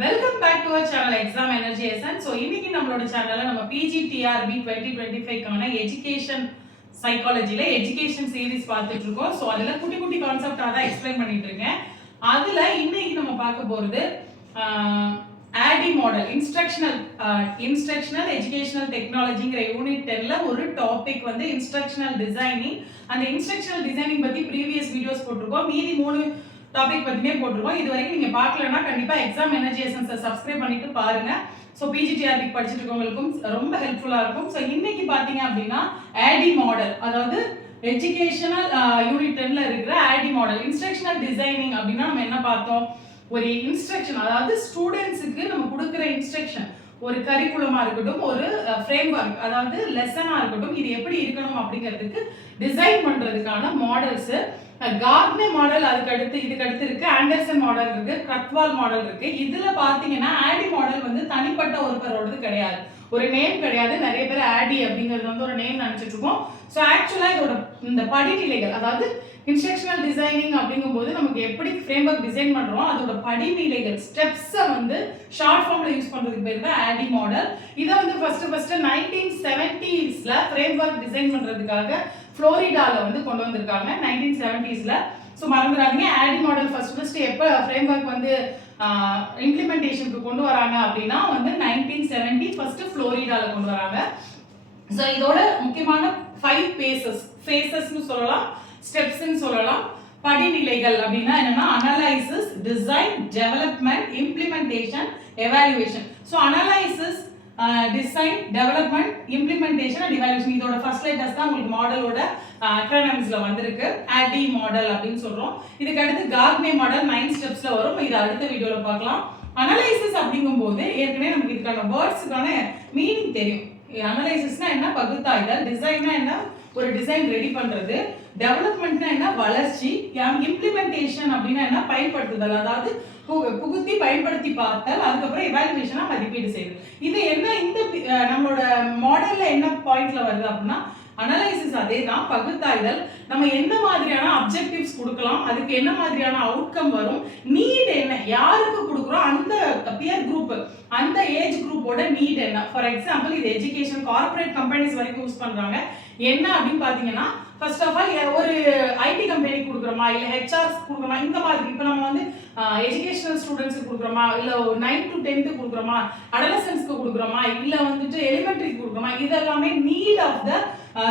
Welcome back to our channel exam energy essence. So இன்னைக்கு நம்மளோட சேனல்ல நம்ம பிஜிடிஆர்பி 2025க்கான எஜுகேஷன் சைக்காலஜில எஜுகேஷன் சீரிஸ் பார்த்துட்டு இருக்கோம். ஸோ அதுல குட்டி குட்டி கான்செப்டாக தான் எக்ஸ்பிளைன் பண்ணிட்டு இருக்கேன். அதுல இன்னைக்கு நம்ம பார்க்க போறது ஆடி மாடல் இன்ஸ்ட்ரக்ஷனல் எஜுகேஷனல் டெக்னாலஜிங்கிற யூனிட் 10ல ஒரு டாபிக் வந்து இன்ஸ்ட்ரக்ஷனல் டிசைனிங். அந்த இன்ஸ்ட்ரக்ஷனல் டிசைனிங் பத்தி ப்ரீவியஸ் வீடியோஸ் போட்டிருக்கோம். மீதி 3 டாபிக் பத்தியே போட்டுருக்கோம். இது வரைக்கும் நீங்க பார்க்கலன்னா கண்டிப்பா எக்ஸாம் எனர்ஜி எசன்ஸை சப்ஸ்கிரைப் பண்ணிட்டு பாருங்க. ஸோ பிஜிடிஆர்பி படிச்சுட்டு இருக்கவங்களுக்கும் ரொம்ப ஹெல்ப்ஃபுல்லா இருக்கும். ஸோ இன்னைக்கு பாத்தீங்க அப்படின்னா ஆடி மாடல், அதாவது எஜுகேஷனல் யூனிட் 10ல இருக்கிற ஆடி மாடல் இன்ஸ்ட்ரக்ஷனல் டிசைனிங் அப்படின்னா நம்ம என்ன பார்த்தோம்? ஒரு இன்ஸ்ட்ரக்ஷன், அதாவது ஸ்டூடெண்ட்ஸுக்கு நம்ம கொடுக்குற இன்ஸ்ட்ரக்ஷன், ஒரு கரிக்குலமா இருக்கட்டும், ஒரு ஃப்ரேம் ஒர்க், அதாவது லெசனா இருக்கட்டும், இது எப்படி இருக்கணும் அப்படிங்கிறதுக்கு டிசைன் பண்றதுக்கான மாடல்ஸ். கார்ட்னே மாடல் இதுக்கு அடுத்து இருக்கு, ஆண்டர்சன் மாடல் இருக்கு, கத்வால் மாடல் இருக்கு. இதுல பாத்தீங்கன்னா ஆடி மாடல் வந்து தனிப்பட்ட ஒருவரோடது கிடையாது, ஒரு நேம் கிடையாது. நிறைய பேர் ஆடி அப்படிங்கிறது வந்து ஒரு நேம் நினைச்சிட்டு இருக்கோம். ஸோ ஆக்சுவலா இதோட இந்த படிநிலைகள், அதாவது இன்ஸ்ட்ரக்ஷனல் டிசைனிங் அப்படிங்கும்போது நமக்கு எப்படி ஃப்ரேம் ஒர்க் டிசைன் பண்றோம், அதோட படிநிலைகள் ஸ்டெப்ஸை வந்து ஷார்ட் ஃபார்ம்ல யூஸ் பண்றதுக்கு பேர் தான் ஆடி மாடல். இதை வந்து ஃபர்ஸ்ட் 1970ஸ்ல ஃப்ரேம் ஒர்க் டிசைன் பண்றதுக்காக புளோரிடால வந்து கொண்டு வந்திருக்காங்க 1970ஸ்ல. ஸோ மறந்துடாதீங்க, ஆடி மாடல் ஃபர்ஸ்ட் எப்போ ஃப்ரேம் ஒர்க் வந்து இம்ப்ளிமெண்டேஷனுக்கு கொண்டு வராங்க அப்படின்னா வந்து 1970 ஃபர்ஸ்ட் புளோரிடால கொண்டு வராங்க. ஸோ இதோட முக்கியமான 5 ஃபேசஸ்னு சொல்லலாம், ஸ்டெப்ஸ்ன்னு சொல்லலாம். படிநிலைகள் அப்படின்னா என்னன்னா analysis, design, development, implementation, evaluation. So analysis, design, development, implementation and evaluation, இதோட ஃபர்ஸ்ட் லெட்டர்ஸ் தான் உங்களுக்கு மாடலோட அக்ரோனிம்ஸ்ல வந்திருக்கு. ஆடி மாடல் அப்படின்னு சொல்றோம். இதுக்கு அடுத்து கார்ட்னே மாடல் 9 ஸ்டெப்ஸ்ல வரும். இது அடுத்த வீடியோல பார்க்கலாம். அனலைசிஸ் அப்படிங்கும்போது ஏற்கனவே நமக்கு இதுக்கான வேர்ட்ஸுக்கான மீனிங் தெரியும். அனலைசிஸ்னா என்ன? பகுத்தாய்தல். டிசைன்னா என்ன? ஒரு டிசைன் ரெடி பண்றது. டெவலப்மெண்ட்னா என்ன? வளர்ச்சி. இம்ப்ளிமெண்டேஷன் அப்படின்னா என்ன? பயன்படுத்துதல், அதாவது புகுத்தி பயன்படுத்தி பார்த்தல். அதுக்கப்புறம் எவாலுவேஷனா மதிப்பீடு செய்யுது. இது என்ன? இந்த நம்மளோட மாடல்ல என்ன பாயிண்ட்ல வருது அப்படின்னா அனலைசிஸ் அதே தான், பகுத்தாய்தல். நம்ம என்ன மாதிரியான அப்ஜெக்டிவ்ஸ் கொடுக்கலாம், அதுக்கு என்ன மாதிரியான அவுட்கம் வரும், நீட் என்ன, யாருக்கு கொடுக்குறோம், அந்த பியர் குரூப், அந்த ஏஜ் குரூப்போட நீட் என்ன. ஃபார் எக்ஸாம்பிள் இது எஜுகேஷன் கார்ப்பரேட் கம்பெனிஸ் வரைக்கும் யூஸ் பண்றாங்க. என்ன அப்படின்னு பாத்தீங்கன்னா, ஃபர்ஸ்ட் ஆஃப் ஆல் ஒரு ஐடி கம்பெனி கொடுக்குறோமா, இல்ல ஹெச்ஆர்ஸ் கொடுக்குறோமா, இந்த மாதிரி. இப்போ நம்ம வந்து எஜுகேஷனல் ஸ்டூடெண்ட்ஸ்க்கு கொடுக்குறோமா, இல்ல 9 to 10 கொடுக்குறோமா, அடலசன்ஸ்க்கு கொடுக்குறோமா, இல்ல வந்துட்டு எலிமெண்டரிக்கு கொடுக்குறோமா, இதெல்லாமே நீட் ஆஃப் த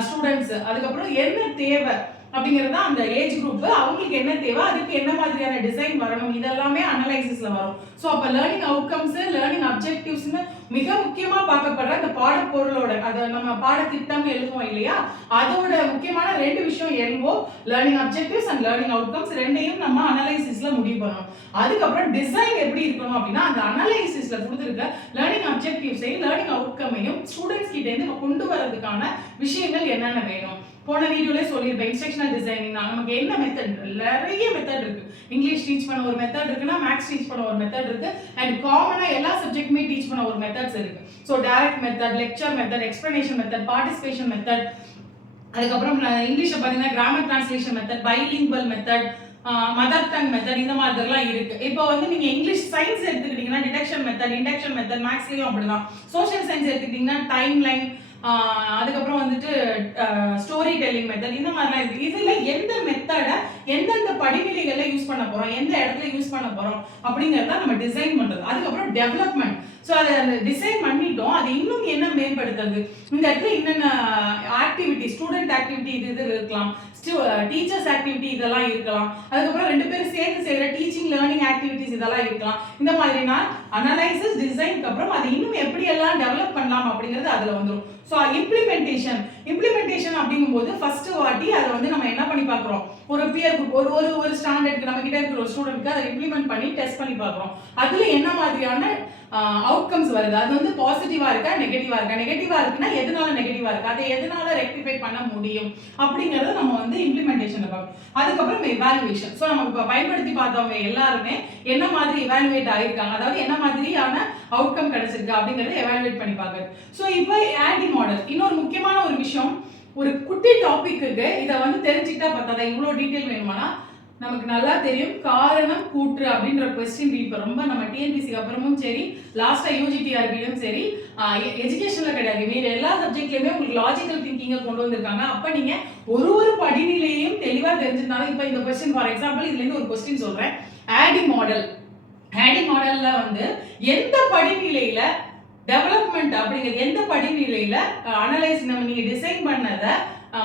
ஸ்டூடெண்ட்ஸ். அதுக்கப்புறம் என்ன தேவை அப்படிங்கிறது அந்த ஏஜ் குரூப், அவங்களுக்கு என்ன தேவை, அதுக்கு என்ன மாதிரியான டிசைன் வரணும், இதெல்லாமே அனலைசிஸ்ல வரும். ஸோ அப்போ லேர்னிங் அவுட்கம்ஸ், லேர்னிங் அப்ஜெக்டிவ்ஸ்னு மிக முக்கியமா பார்க்கப்படுற அந்த பாடப்பொருளோட, அதை நம்ம பாடத்திட்டம் எழுதுவோம் இல்லையா, அதோட முக்கியமான 2 விஷயம் எழுதுவோம், learning objectives and learning outcomes. ரெண்டையும் நம்ம அனலைசிஸ்ல முடிவு பண்ணணும். அதுக்கப்புறம் டிசைன் எப்படி இருக்கணும் அப்படின்னா, அந்த அனலைசிஸ்ல கொடுத்துருக்க லேர்னிங் அப்ஜெக்டிவ்ஸையும் லேர்னிங் அவுட்கமையும் ஸ்டூடெண்ட்ஸ் கிட்ட இருந்து கொண்டு வரதுக்கான விஷயங்கள் என்னென்ன வேணும். போன வீடியோல சொல்லியிருப்பேன், இன்ஸ்ட்ரக்ஷனல் டிசைனிங் நமக்கு என்ன மெத்தட், நிறைய மெத்தட் இருக்கு. இங்கிலீஷ் டீச் பண்ண ஒரு மெத்தட் இருக்குன்னா, மேக்ஸ் டீச் பண்ண ஒரு மெத்தட் இருக்கு, அண்ட் காமனா எல்லா சப்ஜெக்ட்டுமே டீச் பண்ண ஒரு மெத்தட்ஸ் இருக்கு. So direct method, lecture method, explanation method, participation method, அதுக்கப்புறம் இங்கிலீஷை பார்த்தீங்கன்னா grammar translation method, bilingual method, mother tongue method, இந்த மாதிரிலாம் இருக்கு. இப்போ வந்து நீங்க இங்கிலீஷ் சயின்ஸ் எடுத்துக்கிட்டீங்கன்னா டிடக்ஷன் மெத்தட், இண்டக்ஷன் மெத்தட், மேக்ஸ்லயும் அப்படிதான். சோஷியல் சயின்ஸ் எடுத்துக்கிட்டீங்கன்னா டைம் லைன், அதுக்கப்புறம் வந்துட்டு ஸ்டோரி டெல்லிங் மெத்தட், இந்த மாதிரிலாம் இருக்கு. இதுல எந்த மெத்தடை எந்தெந்த படிநிலைகள்ல யூஸ் பண்ண போறோம், எந்த இடத்துல யூஸ் பண்ண போறோம் அப்படிங்கறத நம்ம டிசைன் பண்றது. அதுக்கப்புறம் டெவலப்மெண்ட். ஸோ அதை டிசைன் பண்ணிட்டோம், அது இன்னும் என்ன மேம்படுத்துறது, இந்த இடத்துல என்னென்ன ஆக்டிவிட்டி, ஸ்டூடெண்ட் ஆக்டிவிட்டி இது இருக்கலாம், டீச்சர்ஸ் ஆக்டிவிட்டி இதெல்லாம் இருக்கலாம், அதுக்கப்புறம் 2 பேரும் சேர்ந்து செய்யற டீச்சிங் லேர்னிங் ஆக்டிவிட்டிஸ் இதெல்லாம் இருக்கலாம். இந்த மாதிரினா அனலைசிஸ், டிசைனுக்கு அப்புறம் அது இன்னும் எப்படி எல்லாம் டெவலப் பண்ணலாம் அப்படிங்கிறது அதுல வந்துடும். ஸோ இம்ப்ளிமெண்டேஷன் அப்படிங்கும்போது ஃபர்ஸ்ட் வாட்டி அதை வந்து நம்ம என்ன பண்ணி பார்க்குறோம், ஒரு பியர் குரூப், ஒரு ஸ்டாண்டர்டுக்கு நம்ம கிட்ட இருக்கிற ஒரு ஸ்டூடெண்ட்க்கு அதை இம்ப்ளிமெண்ட் பண்ணி டெஸ்ட் பண்ணி பார்க்குறோம். அதுல என்ன மாதிரியான அவுட்கம்ஸ் வருது, அது வந்து பாசிட்டிவா இருக்கா, நெகட்டிவா இருக்கா, நெகட்டிவா இருக்குன்னா எதனால நெகட்டிவா இருக்கு, அதை எதனால ரெக்டிஃபை பண்ண முடியும் அப்படிங்கறத நம்ம வந்து இம்ப்ளிமெண்டேஷன்ல பார்க்கணும். அதுக்கப்புறம் எவாலுவேஷன். ஸோ நம்ம இப்போ பயன்படுத்தி பார்த்தவங்க எல்லாருமே என்ன மாதிரி எவாலுவேட் ஆயிருக்காங்க, அதாவது என்ன மாதிரியான அவுட்கம் கிடைச்சிருக்கு அப்படிங்கறத எவாலுவேட் பண்ணி பார்க்குறது. ஸோ இப்போ ஆடி மாடல் இன்னொரு முக்கியமான ஒரு விஷயம், ஒரு குட்டி டாபிக்கு இதை வந்து தெரிஞ்சுக்கிட்டா பார்த்தா இவ்வளோ டீட்டெயில் வேணுமானா நமக்கு நல்லா தெரியும் காரணம் கூற்று அப்படின்ற கொஸ்டின் இப்ப ரொம்ப நம்ம டிஎன்பிசிக்கு அப்புறமும் சரி லாஸ்டா யூஜிடிஆர்பிலும் சரி எஜுகேஷன்ல கிடையாது வேற எல்லா சப்ஜெக்ட்லயுமே உங்களுக்கு லாஜிக்கல் திங்கிங்கை கொண்டு வந்திருக்காங்க. அப்ப நீங்க ஒரு படிநிலையையும் தெளிவா தெரிஞ்சிருந்தாலும் இப்ப இந்த கொஸ்டின் ஃபார் எக்ஸாம்பிள் இதுல இருந்து ஒரு கொஸ்டின் சொல்றேன். ஆடி மாடல்ல வந்து எந்த படிநிலையில டெவலப்மெண்ட் அப்படிங்கிறது எந்த படிநிலையில அனலைஸ் நீங்க டிசைன் பண்ணதை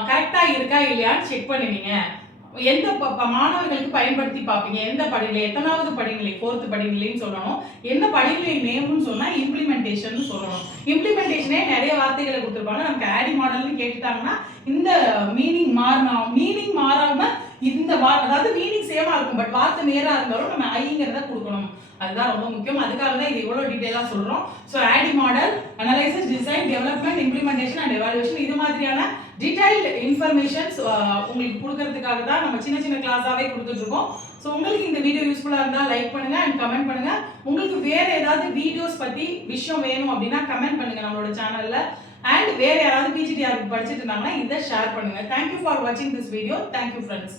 கரெக்டா இருக்கா இல்லையான்னு செக் பண்ணுவீங்க. எந்த மாணவர்களுக்கு பயன்படுத்தி பார்ப்பீங்க. எந்த படிநிலை எத்தனாவது படிநிலை 4th படிநிலைன்னு சொல்லணும். என்ன படிநிலை நேம்னு சொன்னா இம்ப்ளிமெண்டேஷன் சொல்லணும். இம்ப்ளிமெண்டேஷனே நிறைய வார்த்தைகளை கொடுத்துருப்பாங்க. நமக்கு ஆடி மாடல்னு கேட்டுட்டாங்கன்னா இந்த மீனிங் மாறாம இந்த அதாவது மீனிங் சேமா இருக்கும் பட் வார்த்தை நேரா இருந்தாலும் நம்ம ஐங்கிறத கொடுக்கணும். அதுதான் ரொம்ப முக்கியம். அதுக்காக தான் இது இவ்வளவு டீடைலா சொல்றோம். So Aadi model analysis design development implementation and evaluation இது மாதிரியான டீடைல்டு இன்ஃபர்மேஷன்ஸ் உங்களுக்கு கொடுக்கறதுக்காக தான் நம்ம சின்ன கிளாஸாவே கொடுத்துட்டு இருக்கோம். ஸோ உங்களுக்கு இந்த வீடியோ யூஸ்ஃபுல்லா இருந்தா லைக் பண்ணுங்க அண்ட் கமெண்ட் பண்ணுங்க. உங்களுக்கு வேற ஏதாவது வீடியோஸ் பத்தி விஷயம் வேணும் அப்படின்னா கமெண்ட் பண்ணுங்க நம்மளோட சேனல்ல. அண்ட் வேற யாராவது பிஜிடிஆர் படிச்சுட்டு இருந்தாங்கன்னா இதை ஷேர் பண்ணுங்க. தேங்க்யூ ஃபார் வாட்சிங் திஸ் வீடியோ. Thank you friends.